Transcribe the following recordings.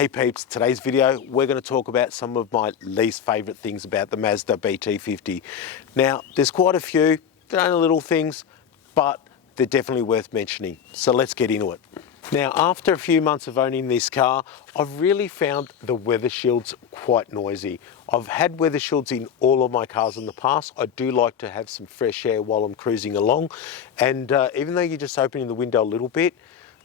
Hey peeps, today's video we're going to talk about some of my least favourite things about the Mazda BT50. Now there's quite a few, they're only little things, but they're definitely worth mentioning. So let's get into it. Now after a few months of owning this car, I've really found the weather shields quite noisy. I've had weather shields in all of my cars in the past. I do like to have some fresh air while I'm cruising along, and even though you're just opening the window a little bit,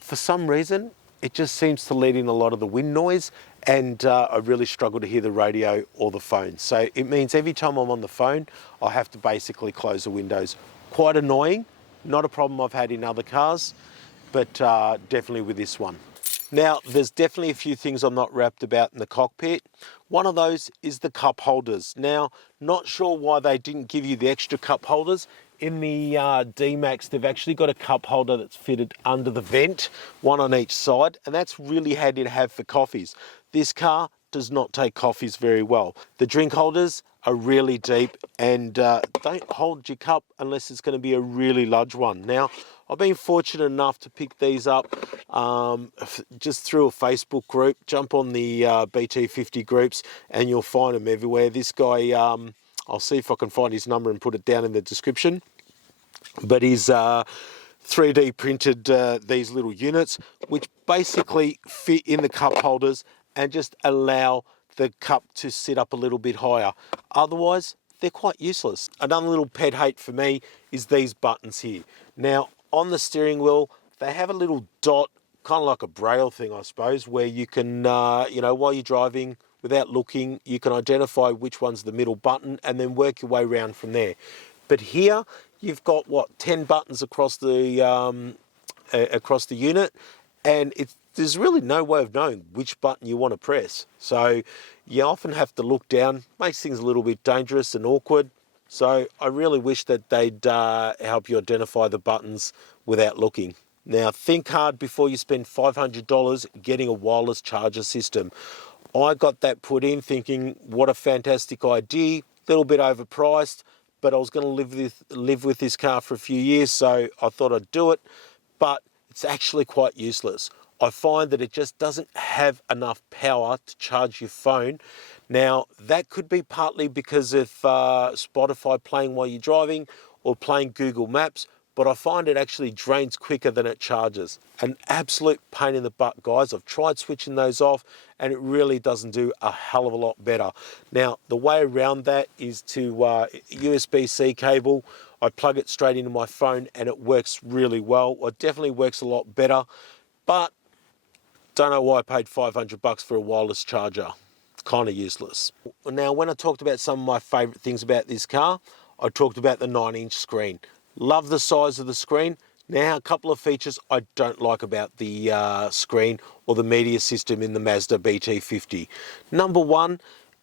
for some reason it just seems to let in a lot of the wind noise, and I really struggle to hear the radio or the phone. So it means every time I'm on the phone, I have to basically close the windows. Quite annoying, not a problem I've had in other cars, but definitely with this one. Now, there's definitely a few things I'm not wrapped about in the cockpit. One of those is the cup holders. Now, not sure why they didn't give you the extra cup holders. In the D-Max, they've actually got a cup holder that's fitted under the vent, one on each side, and that's really handy to have for coffees. This car does not take coffees very well. The drink holders are really deep and don't hold your cup unless it's going to be a really large one. Now, I've been fortunate enough to pick these up just through a Facebook group. Jump on the BT50 groups and you'll find them everywhere. This guy, I'll see if I can find his number and put it down in the description. But he's 3D printed these little units, which basically fit in the cup holders and just allow the cup to sit up a little bit higher. Otherwise, they're quite useless. Another little pet hate for me is these buttons here. Now, on the steering wheel, they have a little dot, kind of like a braille thing, I suppose, where you can, you know, while you're driving, without looking, you can identify which one's the middle button and then work your way around from there. But here, you've got, what, 10 buttons across the unit, and there's really no way of knowing which button you want to press. So you often have to look down, makes things a little bit dangerous and awkward. So I really wish that they'd help you identify the buttons without looking. Now think hard before you spend $500 getting a wireless charger system. I got that put in thinking, what a fantastic idea, a little bit overpriced, but I was going to live with this car for a few years, so I thought I'd do it, but it's actually quite useless. I find that it just doesn't have enough power to charge your phone. Now, that could be partly because of Spotify playing while you're driving or playing Google Maps, but I find it actually drains quicker than it charges. An absolute pain in the butt, guys. I've tried switching those off and it really doesn't do a hell of a lot better. Now, the way around that is to USB-C cable. I plug it straight into my phone and it works really well. It definitely works a lot better, but don't know why I paid $500 for a wireless charger. Kind of useless. Now, when I talked about some of my favourite things about this car, I talked about the 9-inch screen. Love the size of the screen. Now, a couple of features I don't like about the screen or the media system in the Mazda BT50. Number one,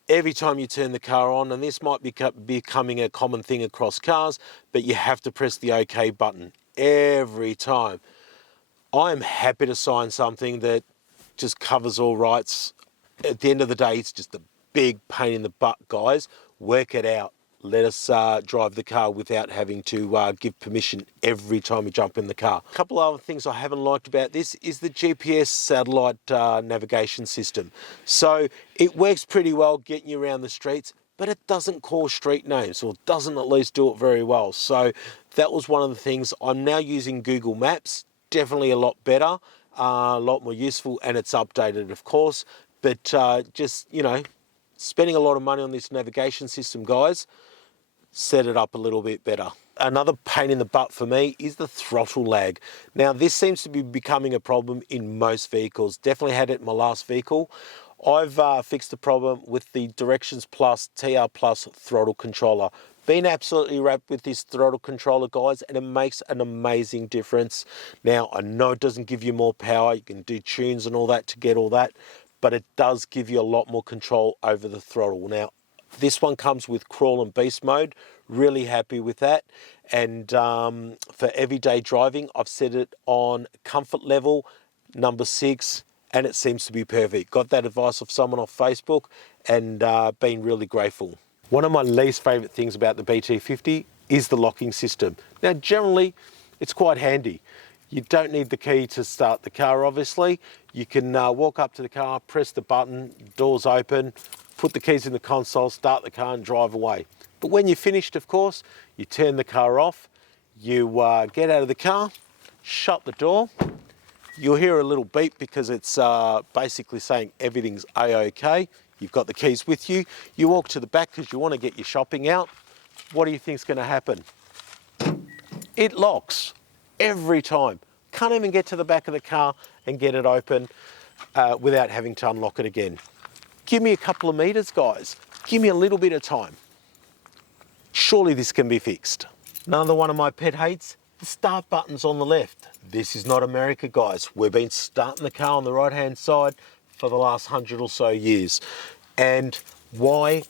every time you turn the car on, and this might be becoming a common thing across cars, but you have to press the OK button every time. I'm happy to sign something that just covers all rights. At the end of the day, it's just a big pain in the butt, guys. Work it out. Let us drive the car without having to give permission every time we jump in the car. A couple of other things I haven't liked about this is the GPS satellite navigation system. So it works pretty well getting you around the streets, but it doesn't call street names, or doesn't at least do it very well. So that was one of the things. I'm now using Google Maps, definitely a lot better, a lot more useful, and it's updated, of course. But just, you know, spending a lot of money on this navigation system, guys, set it up a little bit better. Another pain in the butt for me is the throttle lag. Now, this seems to be becoming a problem in most vehicles. Definitely had it in my last vehicle. I've fixed the problem with the Directions Plus TR Plus throttle controller. Been absolutely wrapped with this throttle controller, guys, and it makes an amazing difference. Now, I know it doesn't give you more power. You can do tunes and all that to get all that, but it does give you a lot more control over the throttle. Now, this one comes with crawl and beast mode. Really happy with that. And for everyday driving, I've set it on comfort level, number 6, and it seems to be perfect. Got that advice of someone off Facebook and been really grateful. One of my least favourite things about the BT50 is the locking system. Now, generally, it's quite handy. You don't need the key to start the car, obviously. You can walk up to the car, press the button, doors open, put the keys in the console, start the car and drive away. But when you're finished, of course, you turn the car off, you get out of the car, shut the door. You'll hear a little beep because it's basically saying everything's A-OK. You've got the keys with you. You walk to the back because you want to get your shopping out. What do you think's going to happen? It locks every time. Can't even get to the back of the car and get it open without having to unlock it again. Give me a couple of meters, guys. Give me a little bit of time. Surely this can be fixed. Another one of my pet hates, the start button's on the left. This is not America, guys. We've been starting the car on the right-hand side for the last 100 or so years. And why?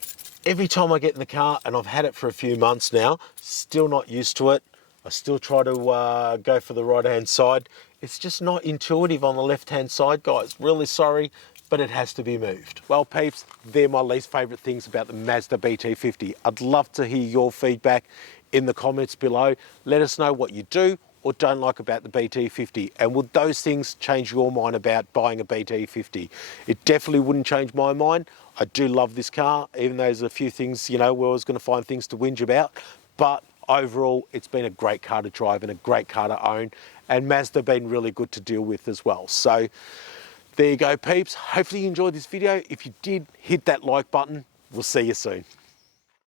Every time I get in the car, and I've had it for a few months now, still not used to it. I still try to go for the right-hand side. It's just not intuitive on the left-hand side, guys. Really sorry, but it has to be moved. Well, peeps, they're my least favourite things about the Mazda BT50. I'd love to hear your feedback in the comments below. Let us know what you do or don't like about the BT50, and would those things change your mind about buying a BT50? It definitely wouldn't change my mind. I do love this car, even though there's a few things, you know, where I was going to find things to whinge about, but overall, it's been a great car to drive and a great car to own, and Mazda been really good to deal with as well. So there you go, peeps. Hopefully you enjoyed this video. If you did, hit that like button. We'll see you soon.